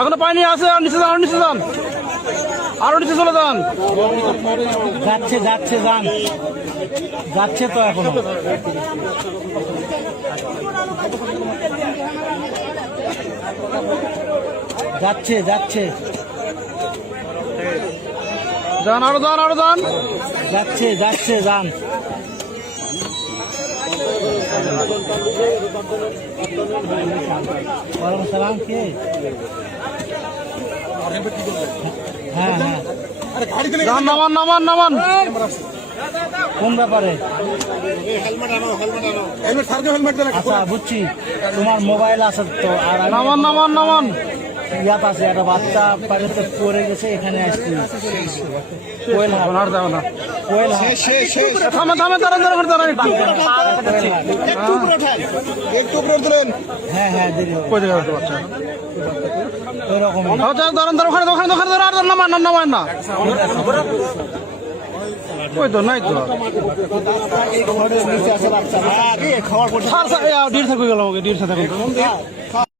এখনো পানি আছে, আর নিচে যান, নিচে যান, আরো নিচে চলে যান। যাচ্ছে যাচ্ছে যান, যাচ্ছে তো এখনো। যাচ্ছে যাচ্ছে, যান, আরো যান, আরো যান। যাচ্ছে যাচ্ছে যান। ওয়ালাইকুম সালাম। কে? হ্যাঁ হ্যাঁ, যান, নামান, নামান, নামান। কোন ব্যাপারে? আচ্ছা বুঝছি, তোমার মোবাইল আছে তো। আর নামান, নামান, নামান। ইয়াত আছে, একটা বাচ্চা বাড়িতে পড়ে গেছে, এখানে আসছি। কোয়েল হাট, আর যাবে না। কোয়েল হাট। থামে, থামে, দাঁড়ান, দাঁড়ান, দাঁড়ান একটু। হ্যাঁ হ্যাঁ, দেরি হবে। কই জায়গায় আছে বাচ্চা? ওইরকম আচ্ছা, দাঁড়ান, দাঁড়ান, ওখানে, ওখানে, ওখানে, দাঁড়ান, আর নামান, আর নামান না। ওই তো নাই তো। নিচে আছে বাচ্চা। ডির থাকবে গেল, আমাকে ডির সাথে।